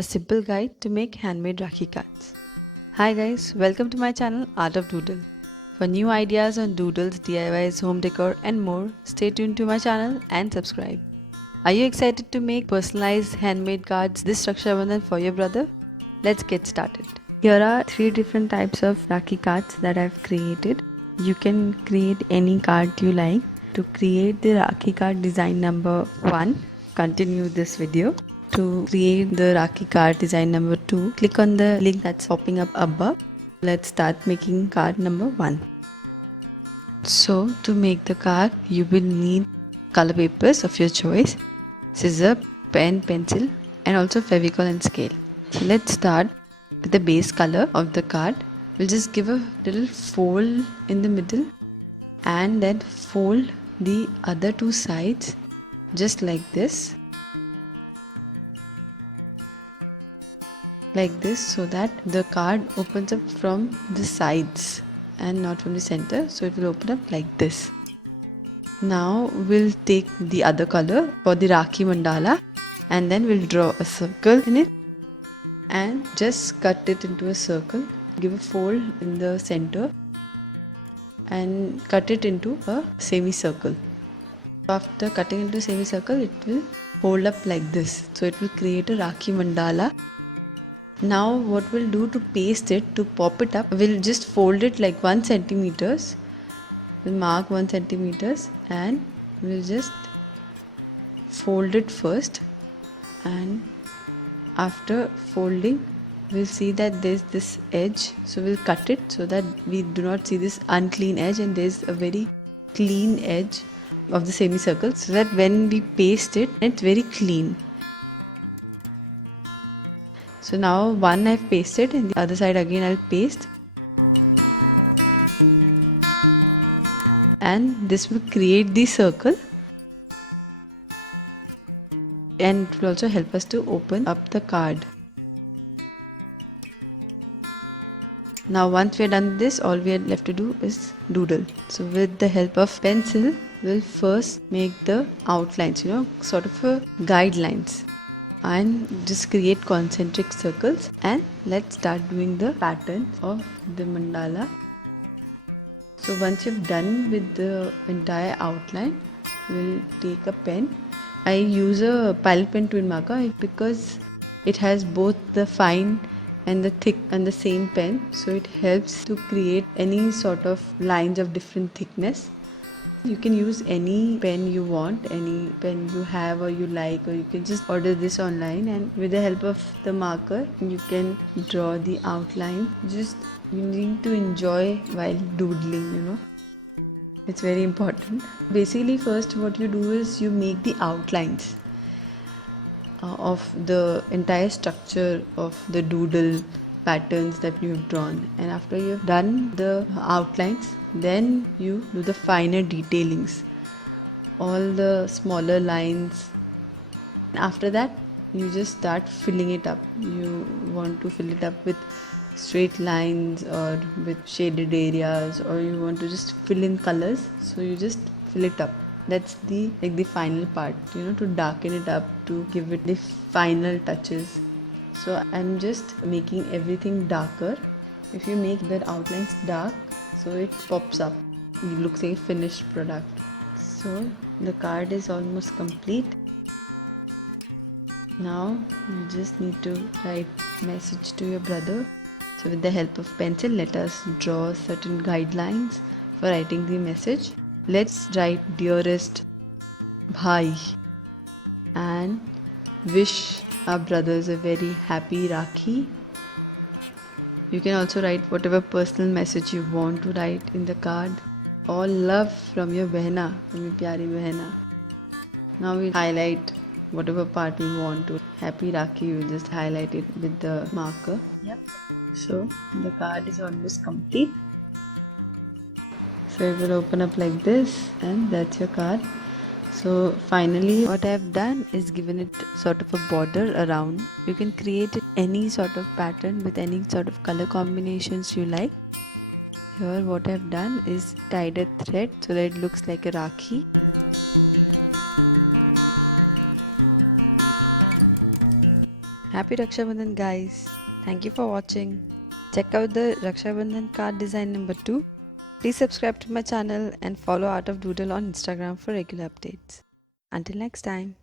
a simple guide to make handmade Rakhi cards. Hi guys, welcome to my channel Art of Doodle. For new ideas on doodles, DIYs, home decor and more, stay tuned to my channel and subscribe. Are you excited to make personalized handmade cards this Raksha Bandhan for your brother? Let's get started. Here are 3 different types of Rakhi cards that I've created. You can create any card you like. To create the Rakhi card design number 1, continue this video. To create the Rakhi card design number 2, click on the link that's popping up above. Let's start making card number 1. So to make the card, you will need color papers of your choice, scissor, pen, pencil and also Fevicol and scale. So let's start with the base color of the card. We'll just give a little fold in the middle and then fold the other 2 sides just like this. Like this, so that the card opens up from the sides and not from the center, so it will open up like this. Now we'll take the other color for the Rakhi mandala and then we'll draw a circle in it and just cut it into a circle. Give a fold in the center and cut it into a semicircle. After cutting into a semicircle, it will hold up like this, so it will create a Rakhi mandala. Now what we'll do to paste it, to pop it up, we'll just fold it like 1 centimeters. We'll mark 1 centimeters and we'll just fold it first, and after folding we'll see that there's this edge, so we'll cut it so that we do not see this unclean edge and there's a very clean edge of the semicircle, so that when we paste it, it's very clean. So now one I've pasted and the other side again I'll paste, and this will create the circle and it will also help us to open up the card. Now once we are done with this, all we are left to do is doodle. So with the help of pencil, we'll first make the outlines, sort of a guidelines, and just create concentric circles, and let's start doing the pattern of the mandala. So once you've done with the entire outline, we'll take a pen. I use a Pilot Pen Twin Marker because it has both the fine and the thick and the same pen, so it helps to create any sort of lines of different thickness. You can use any pen you want, any pen you have or you like, or you can just order this online, and with the help of the marker you can draw the outline. Just you need to enjoy while doodling, it's very important. Basically first what you do is you make the outlines of the entire structure of the doodle patterns that you have drawn, and after you have done the outlines, then you do the finer detailings, all the smaller lines. After that you just start filling it up. You want to fill it up with straight lines or with shaded areas, or you want to just fill in colors, so you just fill it up. That's the final part, to darken it up, to give it the final touches. So I'm just making everything darker. If you make the outlines dark, so it pops up, it looks like a finished product. So the card is almost complete. Now you just need to write message to your brother. So with the help of pencil, let us draw certain guidelines for writing the message. Let's write dearest Bhai and wish our brothers a very happy Rakhi. You can also write whatever personal message you want to write in the card. All love from your Behna, from your pyari Behna. Now we highlight whatever part we want to. Happy Rakhi, you just highlight it with the marker. Yep. So the card is almost complete. So it will open up like this, and that's your card. So finally what I have done is given it sort of a border around. You can create any sort of pattern with any sort of color combinations you like. Here what I have done is tied a thread so that it looks like a Rakhi. Happy Raksha Bandhan, guys. Thank you for watching. Check out the Raksha Bandhan card design number 2. Please subscribe to my channel and follow Art of Doodle on Instagram for regular updates. Until next time.